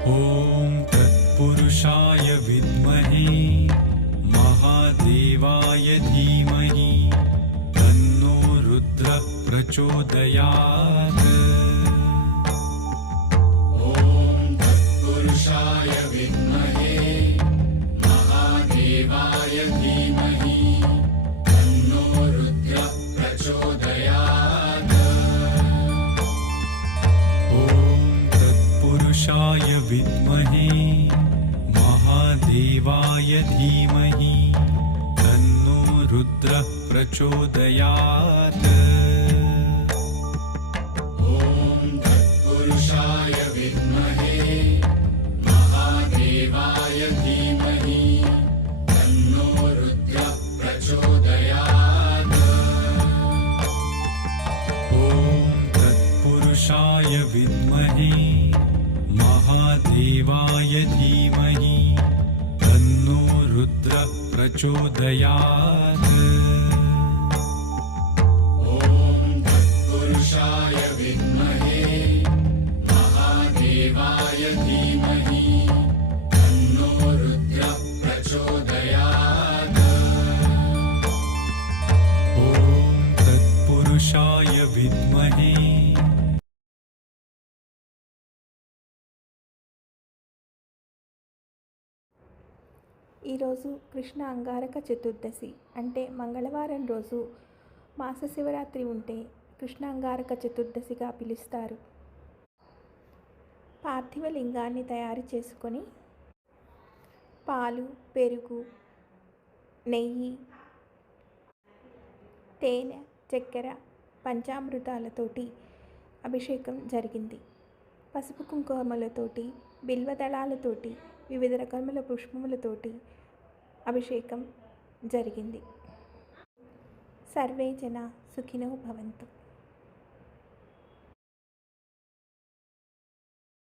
ॐ तत्पुरुषाय विद्महे महादेवाय धीमहि तन्नो रुद्रः प्रचोदयात्। ॐ तत्पुरुषाय विद्महे महादेवाय धीमहि तन्नो रुद्रः प्रचोदयात्। पुरुषाय विद्महे महादेवाय धीमहि तन्नो रुद्रः प्रचोदयात्। ॐ तत्पुरुषाय विद्महे महादेवाय धीमहि तन्नो रुद्रः प्रचोदयात्। ॐ तत्पुरुषाय विद्महे महादेवाय धीमहि तन्नो रुद्रः प्रचोदयात्। ॐ तत्पुरुषाय विद्महे महादेवाय धीमहि तन्नो रुद्रः प्रचोदयात्। ॐ तत्पुरुषाय विद्महे ఈరోజు కృష్ణ అంగారక చతుర్దశి అంటే మంగళవారం రోజు మాస శివరాత్రి ఉంటే కృష్ణ అంగారక చతుర్దశిగా పిలుస్తారు. పార్థివ లింగాన్ని తయారు చేసుకొని పాలు, పెరుగు, నెయ్యి, తేనె, చక్కెర, పంచామృతాలతోటి అభిషేకం జరిగింది. పసుపు కుంకుమలతోటి, బిల్వదళాలతోటి, వివిధ రకముల పుష్పములతోటి అభిషేకం జరిగింది. సర్వే జన సుఖినో భవంతు.